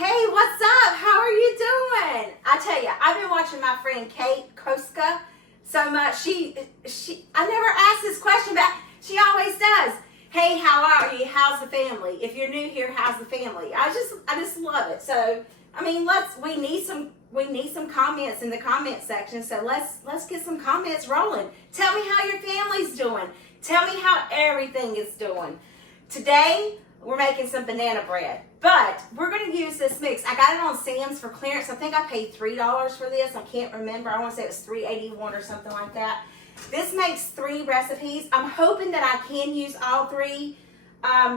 Hey, what's up? How are you doing? I tell you, I've been watching my friend Kate Koska so much. I never asked this question, but she always does. Hey, how are you? How's the family? If you're new here, how's the family? I just love it. So, I mean, we need some comments in the comment section. So let's get some comments rolling. Tell me how your family's doing. Tell me how everything is doing. Today, we're making some banana bread, but we're going to use this mix. I got it on Sam's for clearance. I think I paid $3 for this. I can't remember. I want to say it was $3.81 or something like that. This makes 3 recipes. I'm hoping that I can use all 3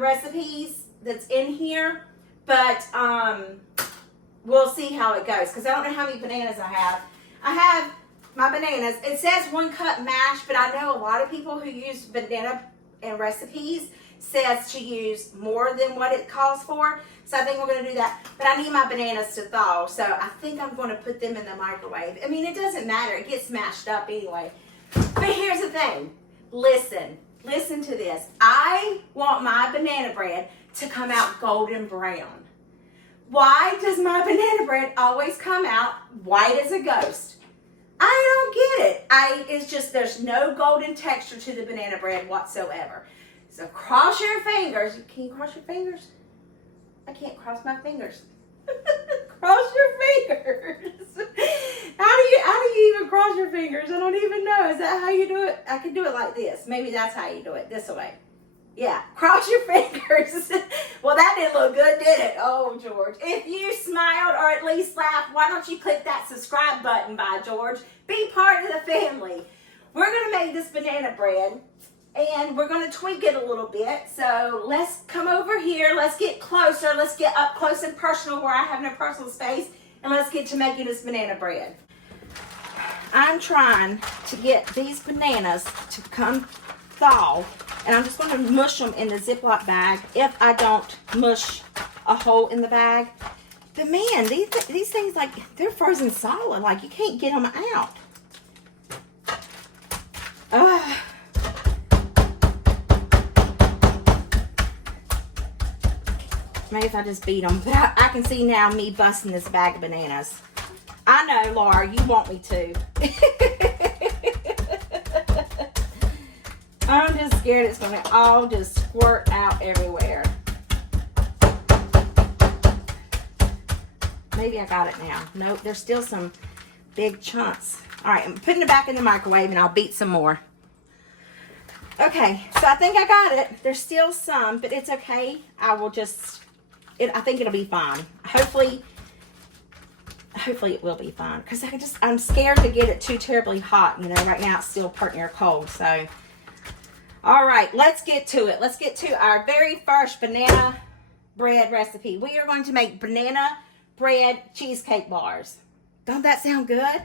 recipes that's in here, but we'll see how it goes because I don't know how many bananas I have. I have my bananas. It says 1 cup mashed, but I know a lot of people who use banana and recipes says to use more than what it calls for. So I think we're going to do that. But I need my bananas to thaw. So I think I'm going to put them in the microwave. I mean, it doesn't matter. It gets mashed up anyway. But here's the thing. Listen to this. I want my banana bread to come out golden brown. Why does my banana bread always come out white as a ghost? I don't get it. It's just there's no golden texture to the banana bread whatsoever. So cross your fingers. Can you cross your fingers? I can't cross my fingers. Cross your fingers. How do you even cross your fingers? I don't even know. Is that how you do it? I can do it like this. Maybe that's how you do it. This way. Yeah. Cross your fingers. Well, that didn't look good, did it? Oh, George. If you smiled or at least laughed, why don't you click that subscribe button by George? Be part of the family. We're going to make this banana bread. And we're going to tweak it a little bit. So let's come over here. Let's get closer. Let's get up close and personal where I have no personal space. And let's get to making this banana bread. I'm trying to get these bananas to come thaw. And I'm just going to mush them in the Ziploc bag if I don't mush a hole in the bag. But man, these things, like, they're frozen solid. Like, you can't get them out. Maybe if I just beat them. But I can see now me busting this bag of bananas. I know, Laura, you want me to. I'm just scared it's going to all just squirt out everywhere. Maybe I got it now. Nope, there's still some big chunks. All right, I'm putting it back in the microwave and I'll beat some more. Okay, so I think I got it. There's still some, but it's okay. I will just... I think it'll be fine. Hopefully it will be fine. Because I'm scared to get it too terribly hot. You know, right now it's still pretty near cold. So, all right, let's get to it. Let's get to our very first banana bread recipe. We are going to make banana bread cheesecake bars. Don't that sound good?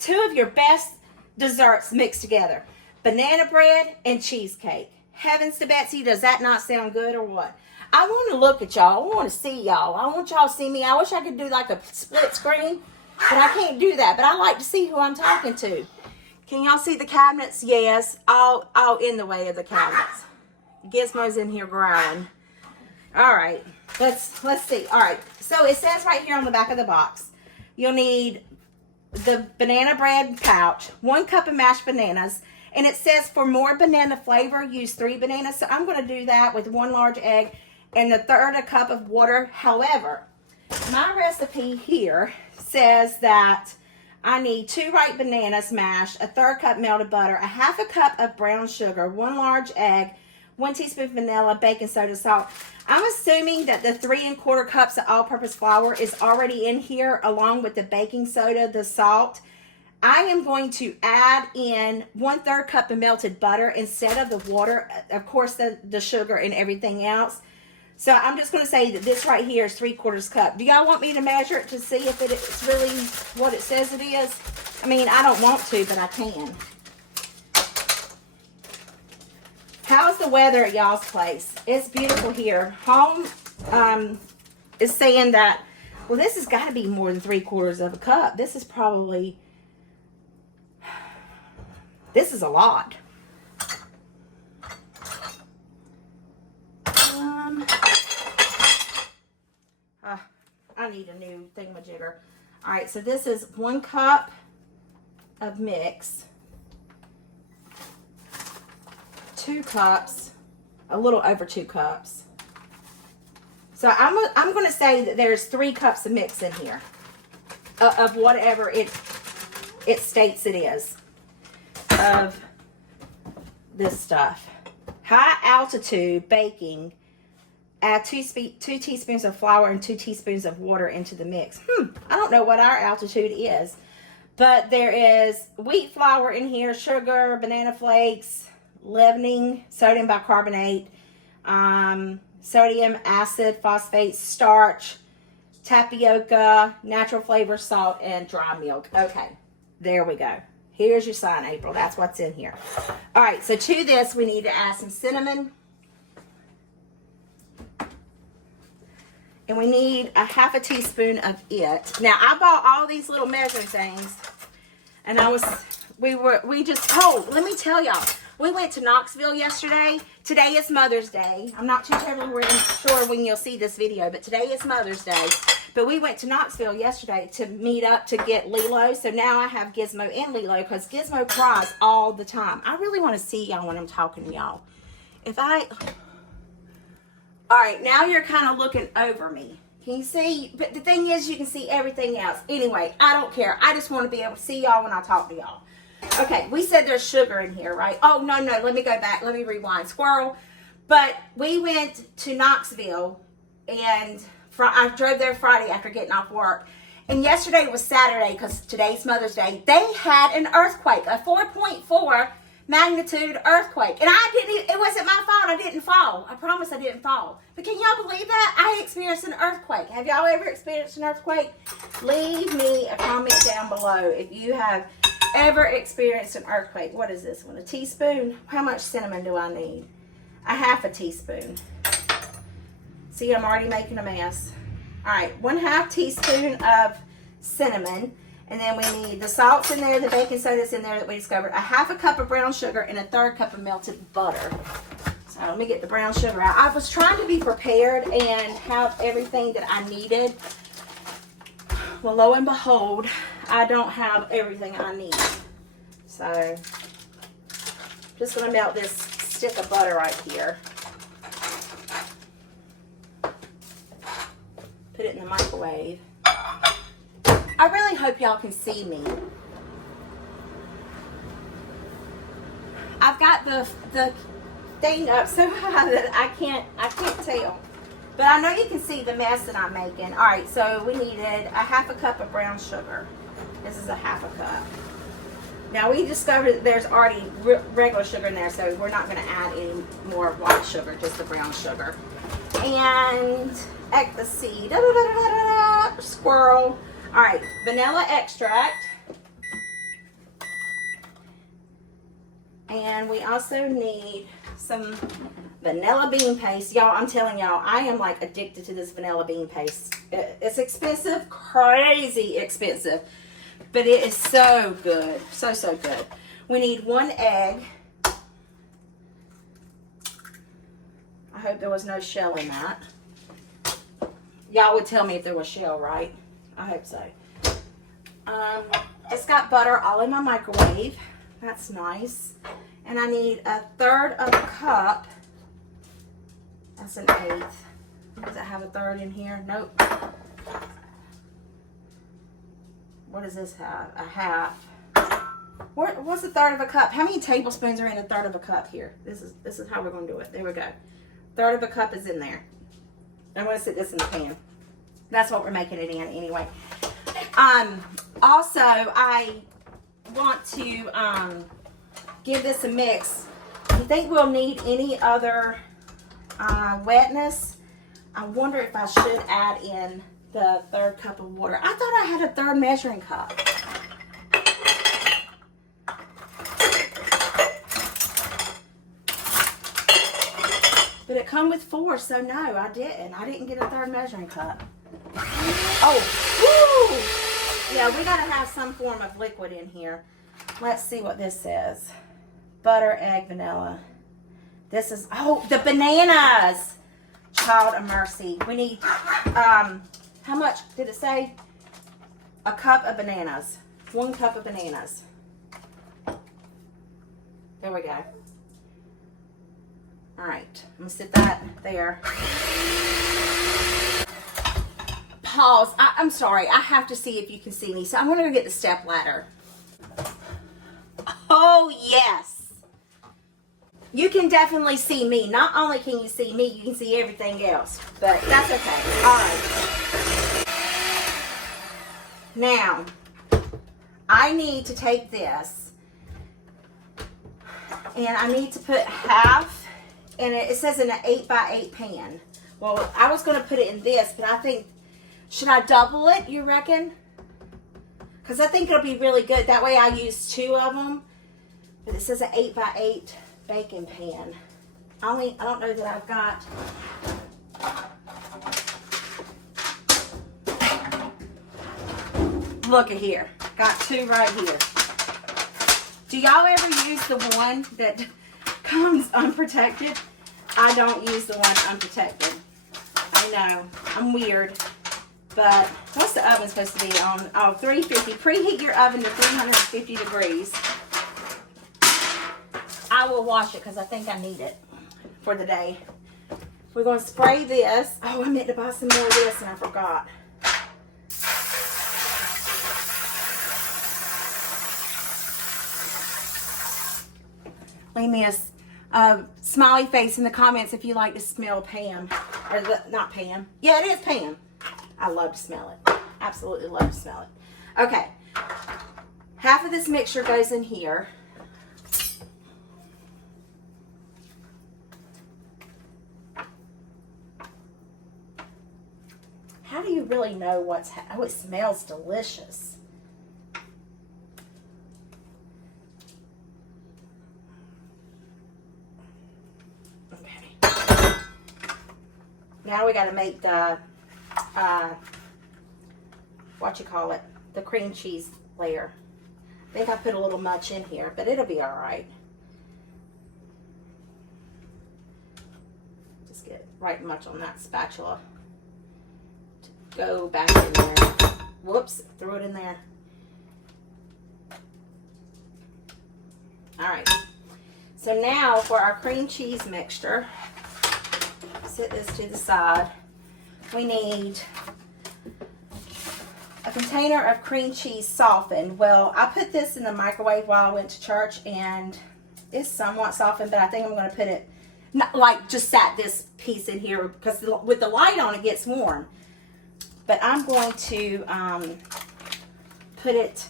2 of your best desserts mixed together. Banana bread and cheesecake. Heavens to Betsy, does that not sound good or what? I want to look at y'all. I want to see y'all. I want y'all to see me. I wish I could do like a split screen, but I can't do that. But I like to see who I'm talking to. Can y'all see the cabinets? Yes. All in the way of the cabinets. Gizmo's in here growling. All right. Let's see. All right. So it says right here on the back of the box, you'll need the banana bread pouch, 1 cup of mashed bananas, and it says for more banana flavor, use 3 bananas. So I'm going to do that with 1 large egg and a cup of water. However, my recipe here says that I need 2 ripe bananas mashed, a 1/3 cup melted butter, a 1/2 cup of brown sugar, 1 large egg, 1 teaspoon vanilla, baking soda, salt. I'm assuming that the 3 1/4 cups of all-purpose flour is already in here along with the baking soda, the salt. I am going to add in 1/3 cup of melted butter instead of the water, of course, the sugar and everything else. So I'm just going to say that this right here is 3/4 cup. Do y'all want me to measure it to see if it's really what it says it is? I mean, I don't want to, but I can. How's the weather at y'all's place? It's beautiful here. Home is saying that, well, this has got to be more than 3/4 cup. This is probably... This is a lot. I need a new thingamajigger. All right, so this is 1 cup of mix, 2 cups, a little over 2 cups. So I'm going to say that there's 3 cups of mix in here of whatever it states it is of this stuff. High altitude baking. Add 2 teaspoons of flour and 2 teaspoons of water into the mix. I don't know what our altitude is, but there is wheat flour in here, sugar, banana flakes, leavening, sodium bicarbonate, sodium acid phosphate, starch, tapioca, natural flavor, salt, and dry milk. Okay, there we go. Here's your sign, April. That's what's in here. All right, so to this, we need to add some cinnamon. And we need a ½ teaspoon of it. Now, I bought all these little measuring things. And oh, let me tell y'all. We went to Knoxville yesterday. Today is Mother's Day. I'm not too terribly sure when you'll see this video, but today is Mother's Day. But we went to Knoxville yesterday to meet up to get Lilo. So now I have Gizmo and Lilo because Gizmo cries all the time. I really want to see y'all when I'm talking to y'all. All right, now you're kind of looking over me. Can you see? But the thing is, you can see everything else. Anyway, I don't care. I just want to be able to see y'all when I talk to y'all. Okay, we said there's sugar in here, right? Oh, no. Let me go back. Let me rewind. Swirl. But we went to Knoxville, and I drove there Friday after getting off work. And yesterday was Saturday because today's Mother's Day. They had an earthquake, a 4.4 magnitude earthquake. And it wasn't my fault. I didn't fall. I promise I didn't fall. But can y'all believe that? I experienced an earthquake. Have y'all ever experienced an earthquake? Leave me a comment down below if you have ever experienced an earthquake. What is this one? A teaspoon? How much cinnamon do I need? A ½ teaspoon. See, I'm already making a mess. All right, 1/2 teaspoon of cinnamon. And then we need the salt's in there, the baking soda's in there that we discovered, a ½ cup of brown sugar, and a 1/3 cup of melted butter. So let me get the brown sugar out. I was trying to be prepared and have everything that I needed. Well, lo and behold, I don't have everything I need. So, just going to melt this stick of butter right here. Put it in the microwave. I really hope y'all can see me. I've got the thing up so high that I can't tell. But I know you can see the mess that I'm making. All right, so we needed a ½ cup of brown sugar. This is a ½ cup. Now we discovered that there's already regular sugar in there, so we're not going to add any more white sugar, just the brown sugar. And let's see, Swirl. All right, vanilla extract. And we also need some vanilla bean paste. Y'all, I'm telling y'all, I am like addicted to this vanilla bean paste. It's expensive, crazy expensive, but it is so good. So good. We need 1 egg. I hope there was no shell in that. Y'all would tell me if there was shell, right? I hope so. It's got butter all in my microwave. That's nice. And I need 1/3 of a cup. That's 1/8. Does it have 1/3 in here? Nope. What does this have? A half. What's 1/3 of a cup? How many tablespoons are in 1/3 of a cup here? This is how we're going to do it. There we go. 1/3 of a cup is in there. I'm going to sit this in the pan. That's what we're making it in anyway. Also, I want to give this a mix. Do you think we'll need any other wetness? I wonder if I should add in the 1/3 cup of water. I thought I had a 1/3 measuring cup. But it come with 4, so no, I didn't. I didn't get a 1/3 measuring cup. Oh, woo! Yeah, we gotta have some form of liquid in here. Let's see what this says. Butter, egg, vanilla. This is, oh, the bananas! Child of mercy. We need how much did it say? A cup of bananas. 1 cup of bananas. There we go. All right, I'm gonna sit that there. Pause. I'm sorry, I have to see if you can see me. So I'm gonna go get the step ladder. Oh yes. You can definitely see me. Not only can you see me, you can see everything else. But that's okay. All right. Now, I need to take this and I need to put half in it. It says in an 8x8 pan. Well, I was going to put it in this, but I think, should I double it, you reckon? Because I think it'll be really good. That way I use 2 of them. But it says an 8x8 baking pan. I don't know that I've got. Look at here. Got 2 right here. Do y'all ever use the one that comes unprotected? I don't use the one unprotected. I know. I'm weird. But what's the oven supposed to be on? Oh, 350. Preheat your oven to 350 degrees. I will wash it because I think I need it for the day. We're going to spray this. Oh, I meant to buy some more of this and I forgot. Leave me a smiley face in the comments if you like to smell Pam. Or not Pam. Yeah, it is Pam. I love to smell it. Absolutely love to smell it. Okay. Half of this mixture goes in here. How do you really know what's... Oh, it smells delicious. Now we got to make the, the cream cheese layer. I think I put a little much in here, but it'll be all right. Just get right much on that spatula. Go back in there. Whoops, threw it in there. All right. So now for our cream cheese mixture, set this to the side. We need a container of cream cheese softened. Well, I put this in the microwave while I went to church and it's somewhat softened, but I think I'm going to put it, not like just sat this piece in here because with the light on it gets warm. But I'm going to put it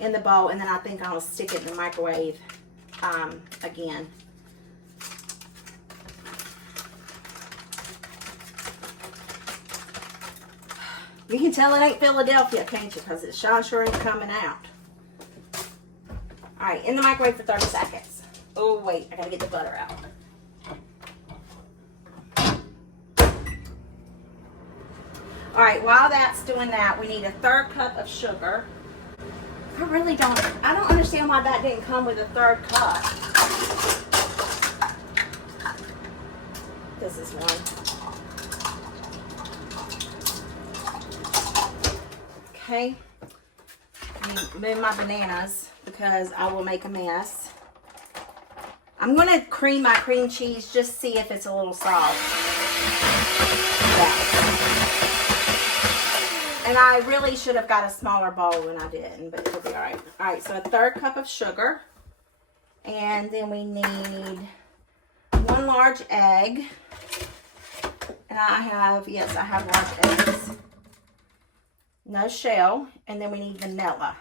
in the bowl and then I think I'll stick it in the microwave again. You can tell it ain't Philadelphia, can't you? Because it sure ain't coming out. Alright, in the microwave for 30 seconds. Oh, wait. I gotta get the butter out. Alright, while that's doing that, we need a 1/3 cup of sugar. I don't understand why that didn't come with a 1/3 cup. This is one. Okay, move my bananas because I will make a mess. I'm going to cream my cream cheese, just see if it's a little soft. Yeah. And I really should have got a smaller bowl when I didn't, but it'll be all right. All right, so a 1/3 cup of sugar. And then we need 1 large egg. And I have large eggs. No shell, and then we need vanilla.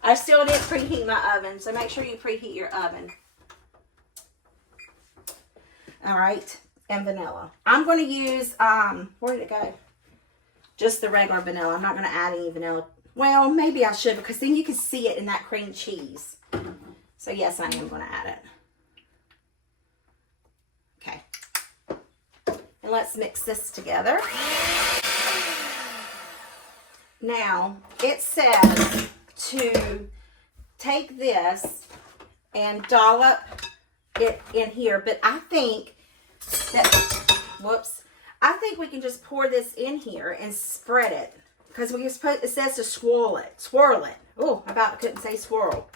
I still didn't preheat my oven, so make sure you preheat your oven. All right, and vanilla. I'm going to use, where did it go? Just the regular vanilla. I'm not going to add any vanilla. Well, maybe I should because then you can see it in that cream cheese. So yes, I am going to add it. Okay. And let's mix this together. Now, it says to take this and dollop it in here, but I think that, whoops, I think we can just pour this in here and spread it, because it says to swirl it. Oh, I couldn't say swirl.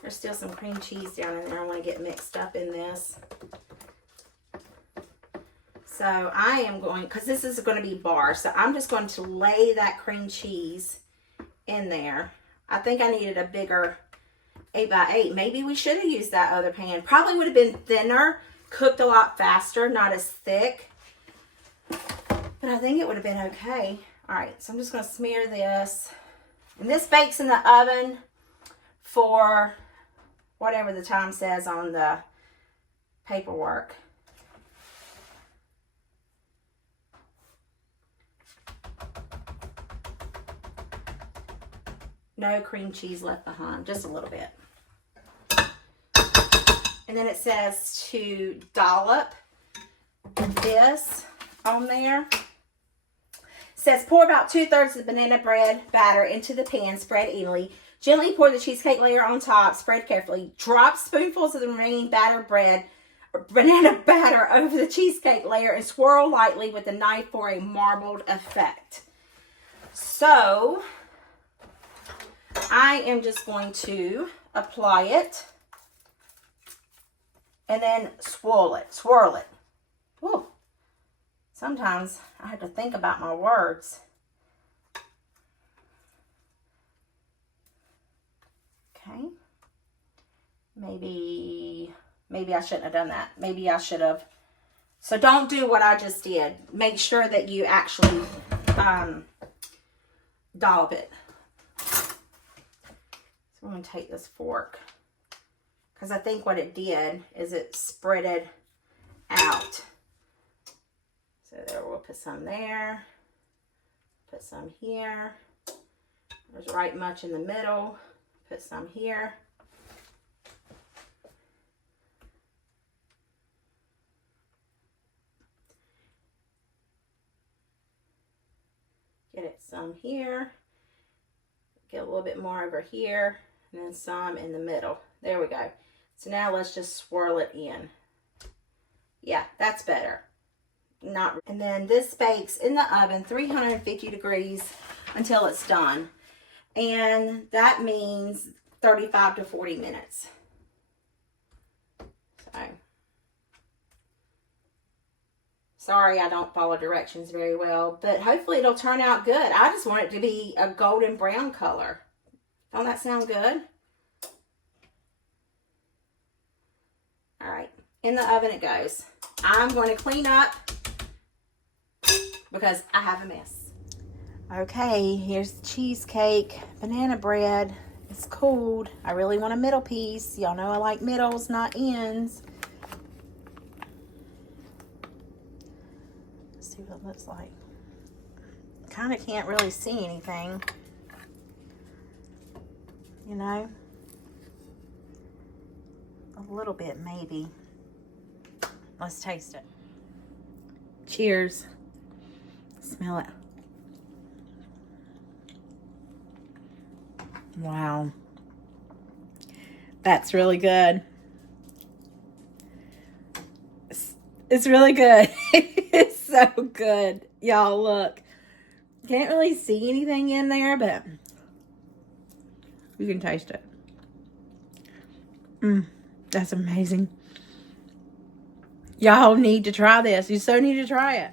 There's still some cream cheese down in there. I want to get mixed up in this. So I am going, because this is going to be bars, so I'm just going to lay that cream cheese in there. I think I needed a bigger 8x8. Maybe we should have used that other pan. Probably would have been thinner, cooked a lot faster, not as thick. But I think it would have been okay. All right, so I'm just going to smear this. And this bakes in the oven for whatever the time says on the paperwork. No cream cheese left behind, just a little bit. And then it says to dollop this on there. It says pour about 2/3 of the banana bread batter into the pan, spread evenly. Gently pour the cheesecake layer on top, spread carefully. Drop spoonfuls of the remaining banana batter over the cheesecake layer and swirl lightly with a knife for a marbled effect. So I am just going to apply it and then swirl it. Whew. Sometimes I have to think about my words. Okay. Maybe I shouldn't have done that. Maybe I should have. So don't do what I just did. Make sure that you actually dollop it. So I'm going to take this fork, because I think what it did is it spread it out. So there, we'll put some there, put some here. There's right much in the middle. Put some here. Get it some here. Get a little bit more over here, and then some in the middle. There we go. So now let's just swirl it in. Yeah, that's better. And then this bakes in the oven 350 degrees until it's done. And that means 35 to 40 minutes. So, sorry I don't follow directions very well, but hopefully it'll turn out good. I just want it to be a golden brown color. Don't that sound good? All right, in the oven it goes. I'm going to clean up because I have a mess. Okay, here's the cheesecake, banana bread. It's cooled. I really want a middle piece. Y'all know I like middles, not ends. Let's see what it looks like. Kind of can't really see anything, you know. A little bit maybe. Let's taste it. Cheers. Smell it. Wow. That's really good. It's really good. It's so good. Y'all look. Can't really see anything in there, but you can taste it. That's amazing. Y'all need to try this. You so need to try it.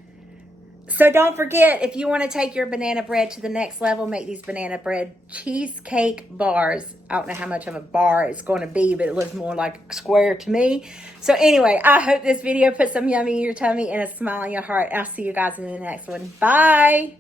So don't forget, if you want to take your banana bread to the next level, make these banana bread cheesecake bars. I don't know how much of a bar it's going to be, but it looks more like a square to me. So anyway, I hope this video put some yummy in your tummy and a smile in your heart. I'll see you guys in the next one. Bye.